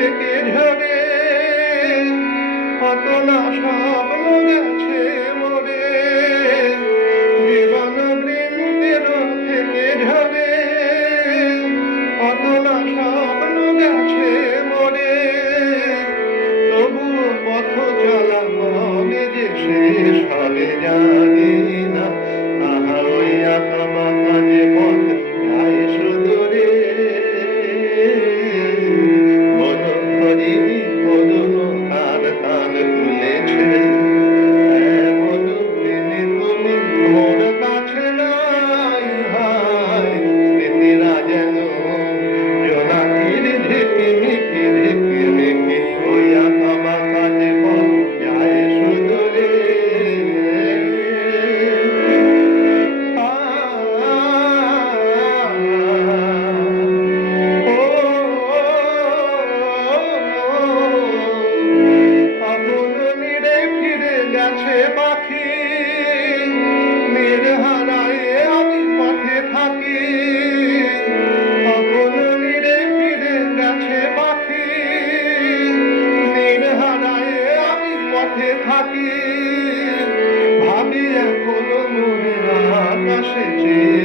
থেকে ঝরে কত না স্বপ্ন গেছে মরে। জীবন বৃন্দের থেকে ঝরে কত না স্বপ্ন গেছে মরে। তবু পথ চলা মনে যে শেষ হবে যায় ভাবি এখনও মনে আকাশে চেয়ে